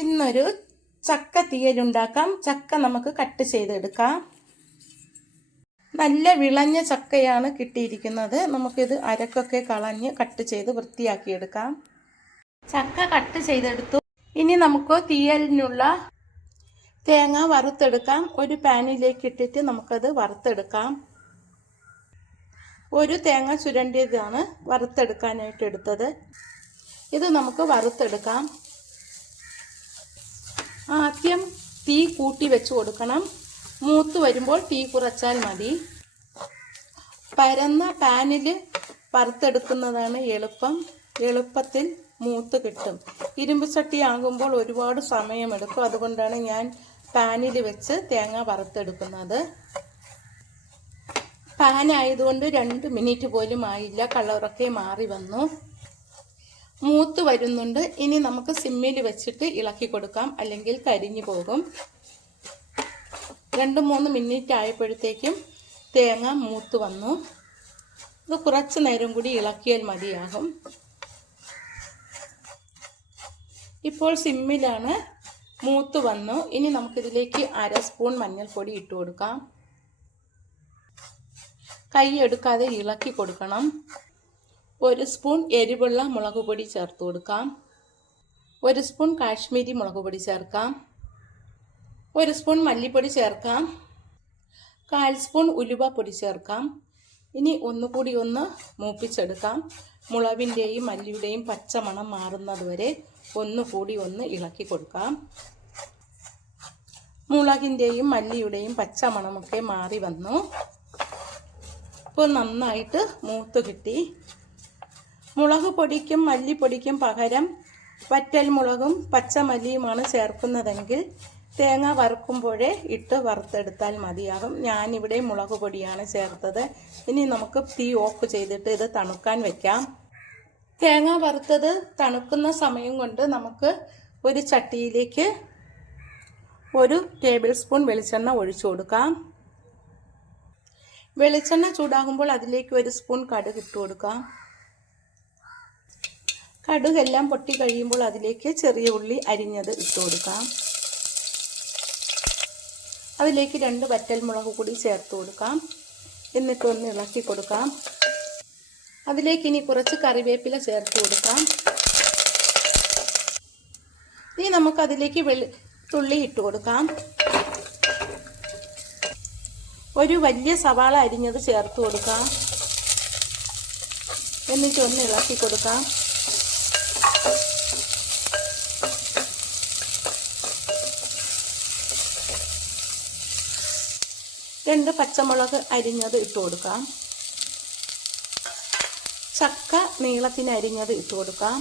ഇന്നൊരു ചക്ക തീയലുണ്ടാക്കാം. ചക്ക നമുക്ക് കട്ട് ചെയ്തെടുക്കാം. നല്ല വിളഞ്ഞ ചക്കയാണ് കിട്ടിയിരിക്കുന്നത്. നമുക്കിത് അരക്കൊക്കെ കളഞ്ഞ് കട്ട് ചെയ്ത് വൃത്തിയാക്കിയെടുക്കാം. ചക്ക കട്ട് ചെയ്തെടുത്തു. ഇനി നമുക്ക് തീയലിനുള്ള തേങ്ങ വറുത്തെടുക്കാം. ഒരു പാനിലേക്ക് ഇട്ടിട്ട് നമുക്കത് വറുത്തെടുക്കാം. ഒരു തേങ്ങ ചുരണ്ടിയതാണ് വറുത്തെടുക്കാനായിട്ട് എടുത്തത്. ഇത് നമുക്ക് വറുത്തെടുക്കാം. ആദ്യം തീ കൂട്ടി വെച്ച് കൊടുക്കണം. മൂത്ത് വരുമ്പോൾ തീ കുറച്ചാൽ മതി. പരന്ന പാനിൽ വറുത്തെടുക്കുന്നതാണ് എളുപ്പത്തിൽ മൂത്ത് കിട്ടും. ഇരുമ്പ് ചട്ടി ആകുമ്പോൾ ഒരുപാട് സമയമെടുക്കും. അതുകൊണ്ടാണ് ഞാൻ പാനിൽ വെച്ച് തേങ്ങ വറുത്തെടുക്കുന്നത്. പാനായതുകൊണ്ട് 2 മിനിറ്റ് പോലും ആയില്ല, കളറൊക്കെ മാറി വന്നു. മൂത്ത് വരുന്നുണ്ട്. ഇനി നമുക്ക് സിമ്മിൽ വെച്ചിട്ട് ഇളക്കി കൊടുക്കാം, അല്ലെങ്കിൽ കരിഞ്ഞു പോകും. 2-3 മിനിറ്റ് ആയപ്പോഴത്തേക്കും തേങ്ങ മൂത്ത് വന്നു. ഇത് കുറച്ച് നേരം കൂടി ഇളക്കിയാൽ മതിയാകും. ഇപ്പോൾ സിമ്മിലാണ്, മൂത്ത് വന്നു. ഇനി നമുക്കിതിലേക്ക് 1/2 സ്പൂൺ മഞ്ഞൾപ്പൊടി ഇട്ട് കൊടുക്കാം. കൈ എടുക്കാതെ ഇളക്കി കൊടുക്കണം. 1 സ്പൂൺ എരിവുള്ള മുളക് പൊടി ചേർത്ത് കൊടുക്കാം. 1 സ്പൂൺ കാശ്മീരി മുളക് പൊടി ചേർക്കാം. 1 സ്പൂൺ മല്ലിപ്പൊടി ചേർക്കാം. 1/4 സ്പൂൺ ഉലുവപ്പൊടി ചേർക്കാം. ഇനി ഒന്നുകൂടി ഒന്ന് മൂപ്പിച്ചെടുക്കാം. മുളകിൻ്റെയും മല്ലിയുടെയും പച്ചമണം മാറുന്നത് വരെ ഒന്നുകൂടി ഒന്ന് ഇളക്കി കൊടുക്കാം. മുളകിൻ്റെയും മല്ലിയുടെയും പച്ചമണമൊക്കെ മാറി വന്നു. ഇപ്പോൾ നന്നായിട്ട് മൂത്ത് കിട്ടി. മുളക് പൊടിക്കും മല്ലിപ്പൊടിക്കും പകരം വറ്റൽ മുളകും പച്ചമല്ലിയുമാണ് ചേർക്കുന്നതെങ്കിൽ തേങ്ങ വറുക്കുമ്പോഴേ ഇട്ട് വറുത്തെടുത്താൽ മതിയാകും. ഞാനിവിടെ മുളക് പൊടിയാണ് ചേർത്തത്. ഇനി നമുക്ക് തീ ഓഫ് ചെയ്തിട്ട് ഇത് തണുക്കാൻ വെക്കാം. തേങ്ങ വറുത്തത് തണുക്കുന്ന സമയം കൊണ്ട് നമുക്ക് ഒരു ചട്ടിയിലേക്ക് 1 ടേബിൾ സ്പൂൺ വെളിച്ചെണ്ണ ഒഴിച്ചു കൊടുക്കാം. വെളിച്ചെണ്ണ ചൂടാകുമ്പോൾ അതിലേക്ക് 1 സ്പൂൺ കടുക് ഇട്ട് കൊടുക്കാം. കടുകെല്ലാം പൊട്ടി കഴിയുമ്പോൾ അതിലേക്ക് ചെറിയ ഉള്ളി അരിഞ്ഞത് ഇട്ട് കൊടുക്കാം. അതിലേക്ക് 2 വറ്റൽമുളക് കൂടി ചേർത്ത് കൊടുക്കാം. എന്നിട്ട് ഒന്ന് ഇളക്കി കൊടുക്കാം. അതിലേക്ക് ഇനി കുറച്ച് കറിവേപ്പില ചേർത്ത് കൊടുക്കാം. ഇനി നമുക്കതിലേക്ക് വെളുത്തുള്ളി ഇട്ട് കൊടുക്കാം. ഒരു വലിയ സവാള അരിഞ്ഞത് ചേർത്ത് കൊടുക്കാം. എന്നിട്ട് ഒന്ന് ഇളക്കി കൊടുക്കാം. രണ്ട് പച്ചമുളക് അരിഞ്ഞത് ഇട്ട് കൊടുക്കാം. ചക്ക നീളത്തിന് അരിഞ്ഞത് ഇട്ട് കൊടുക്കാം.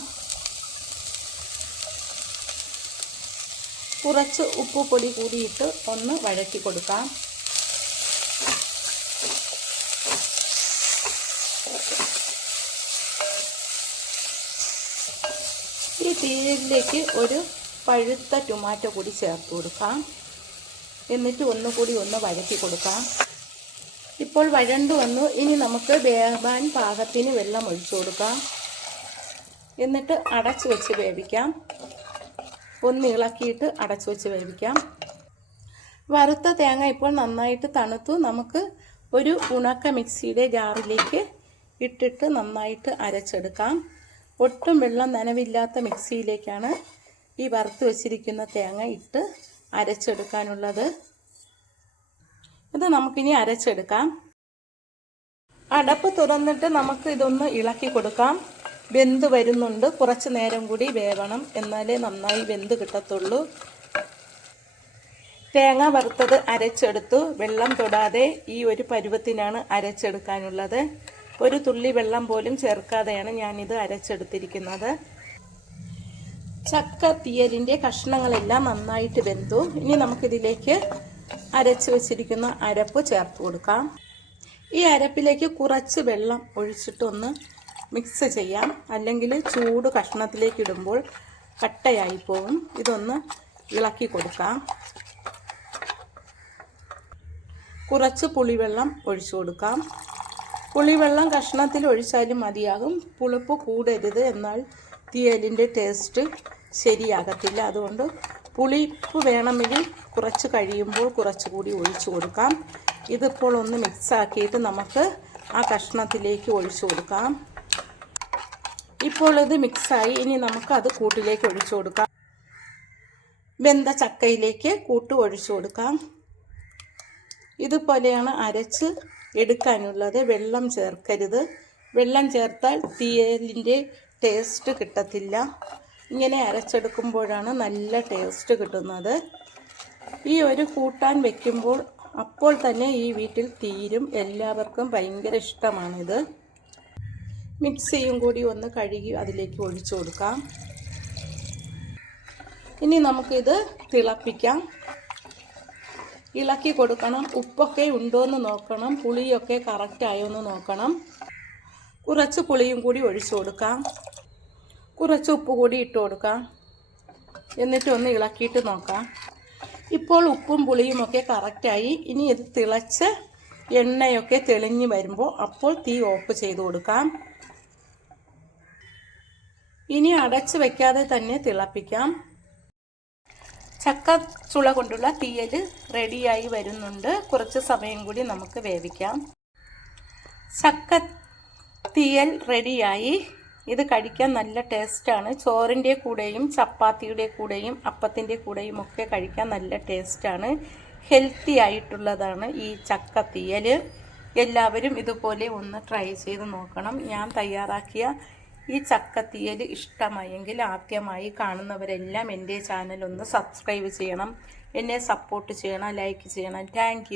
കുറച്ച് ഉപ്പുപൊടി കൂടിയിട്ട് ഒന്ന് വഴറ്റി കൊടുക്കാം. ഈ തീയിലേക്ക് ഒരു പഴുത്ത ടൊമാറ്റോ കൂടി ചേർത്ത് കൊടുക്കാം. എന്നിട്ട് ഒന്നുകൂടി ഒന്ന് വഴറ്റി കൊടുക്കാം. ഇപ്പോൾ വഴണ്ടു വന്നു. ഇനി നമുക്ക് വേവാൻ പാകത്തിന് വെള്ളം ഒഴിച്ചു കൊടുക്കാം. എന്നിട്ട് അടച്ചു വെച്ച് വേവിക്കാം. ഒന്ന് ഇളക്കിയിട്ട് അടച്ചു വെച്ച് വേവിക്കാം. വറുത്ത തേങ്ങ ഇപ്പോൾ നന്നായിട്ട് തണുത്തു. നമുക്ക് ഒരു ഉണക്ക മിക്സിയുടെ ജാറിലേക്ക് ഇട്ടിട്ട് നന്നായിട്ട് അരച്ചെടുക്കാം. ഒട്ടും വെള്ളം നനവില്ലാത്ത മിക്സിയിലേക്കാണ് ഈ വറുത്ത് വെച്ചിരിക്കുന്ന തേങ്ങ ഇട്ട് അരച്ചെടുക്കാനുള്ളത്. ഇത് നമുക്കിനി അരച്ചെടുക്കാം. അടപ്പ് തുറന്നിട്ട് നമുക്ക് ഇതൊന്ന് ഇളക്കി കൊടുക്കാം. വെന്ത് വരുന്നുണ്ട്. കുറച്ച് നേരം കൂടി വേവണം, എന്നാലേ നന്നായി വെന്ത് കിട്ടത്തുള്ളൂ. തേങ്ങ വറുത്തത് അരച്ചെടുത്തു. വെള്ളം തൊടാതെ ഈ ഒരു പരുവത്തിനാണ് അരച്ചെടുക്കാനുള്ളത്. ഒരു തുള്ളി വെള്ളം പോലും ചേർക്കാതെയാണ് ഞാനിത് അരച്ചെടുത്തിരിക്കുന്നത്. ചക്ക തീയലിൻ്റെ കഷ്ണങ്ങളെല്ലാം നന്നായിട്ട് വെന്തു. ഇനി നമുക്കിതിലേക്ക് അരച്ച് വെച്ചിരിക്കുന്ന അരപ്പ് ചേർത്ത് കൊടുക്കാം. ഈ അരപ്പിലേക്ക് കുറച്ച് വെള്ളം ഒഴിച്ചിട്ടൊന്ന് മിക്സ് ചെയ്യാം, അല്ലെങ്കിൽ ചൂട് കഷ്ണത്തിലേക്ക് ഇടുമ്പോൾ കട്ടയായി പോകും. ഇതൊന്ന് ഇളക്കി കൊടുക്കാം. കുറച്ച് പുളിവെള്ളം ഒഴിച്ചു കൊടുക്കാം. പുളിവെള്ളം കഷ്ണത്തിൽ ഒഴിച്ചാലും മതിയാകും. പുളിപ്പ് കൂടരുത്, എന്നാൽ തീയലിൻ്റെ ടേസ്റ്റ് ശരിയാകത്തില്ല. അതുകൊണ്ട് പുളിപ്പ് വേണമെങ്കിൽ കുറച്ച് കഴിയുമ്പോൾ കുറച്ചുകൂടി ഒഴിച്ചു കൊടുക്കാം. ഇതിപ്പോൾ ഒന്ന് മിക്സാക്കിയിട്ട് നമുക്ക് ആ കഷ്ണത്തിലേക്ക് ഒഴിച്ചു കൊടുക്കാം. ഇപ്പോൾ ഇത് മിക്സായി. ഇനി നമുക്കത് കൂട്ടിലേക്ക് ഒഴിച്ചു കൊടുക്കാം. വെന്ത ചക്കയിലേക്ക് കൂട്ട് ഒഴിച്ചു കൊടുക്കാം. ഇതുപോലെയാണ് അരച്ച് എടുക്കാനുള്ളത്. വെള്ളം ചേർക്കരുത്. വെള്ളം ചേർത്താൽ തീയലിൻ്റെ ടേസ്റ്റ് കിട്ടത്തില്ല. ഇങ്ങനെ അരച്ചെടുക്കുമ്പോഴാണ് നല്ല ടേസ്റ്റ് കിട്ടുന്നത്. ഈ ഒരു കൂട്ടാൻ വയ്ക്കുമ്പോൾ അപ്പോൾ തന്നെ ഈ വീട്ടിൽ തീരും. എല്ലാവർക്കും ഭയങ്കര ഇഷ്ടമാണിത്. മിക്സിയും കൂടി ഒന്ന് കഴുകി അതിലേക്ക് ഒഴിച്ചു കൊടുക്കാം. ഇനി നമുക്കിത് തിളപ്പിക്കാം. ഇളക്കി കൊടുക്കണം. ഉപ്പൊക്കെ ഉണ്ടോയെന്ന് നോക്കണം. പുളിയൊക്കെ കറക്റ്റായോ എന്ന് നോക്കണം. കുറച്ച് പുളിയും കൂടി ഒഴിച്ചു കൊടുക്കാം. കുറച്ച് ഉപ്പ് കൂടി ഇട്ട് കൊടുക്കാം. എന്നിട്ട് ഒന്ന് ഇളക്കിയിട്ട് നോക്കാം. ഇപ്പോൾ ഉപ്പും പുളിയുമൊക്കെ കറക്റ്റായി. ഇനി ഇത് തിളച്ച് എണ്ണയൊക്കെ തെളിഞ്ഞ് വരുമ്പോൾ അപ്പോൾ തീ ഓഫ് ചെയ്ത് കൊടുക്കാം. ഇനി അടച്ച് വയ്ക്കാതെ തന്നെ തിളപ്പിക്കാം. ചക്ക ചുള കൊണ്ടുള്ള തീയൽ റെഡിയായി വരുന്നുണ്ട്. കുറച്ച് സമയം കൂടി നമുക്ക് വേവിക്കാം. ചക്ക തീയൽ റെഡിയായി. ഇത് കഴിക്കാൻ നല്ല ടേസ്റ്റാണ്. ചോറിൻ്റെ കൂടെയും ചപ്പാത്തിയുടെ കൂടെയും അപ്പത്തിൻ്റെ കൂടെയും ഒക്കെ കഴിക്കാൻ നല്ല ടേസ്റ്റാണ്. ഹെൽത്തി ആയിട്ടുള്ളതാണ് ഈ ചക്ക തീയൽ. എല്ലാവരും ഇതുപോലെ ഒന്ന് ട്രൈ ചെയ്ത് നോക്കണം. ഞാൻ തയ്യാറാക്കിയ ഈ ചക്ക തീയൽ ഇഷ്ടമായെങ്കിൽ ആദ്യമായി കാണുന്നവരെല്ലാം എൻ്റെ ചാനൽ ഒന്ന് സബ്സ്ക്രൈബ് ചെയ്യണം. എന്നെ സപ്പോർട്ട് ചെയ്യണം, ലൈക്ക് ചെയ്യണം. താങ്ക്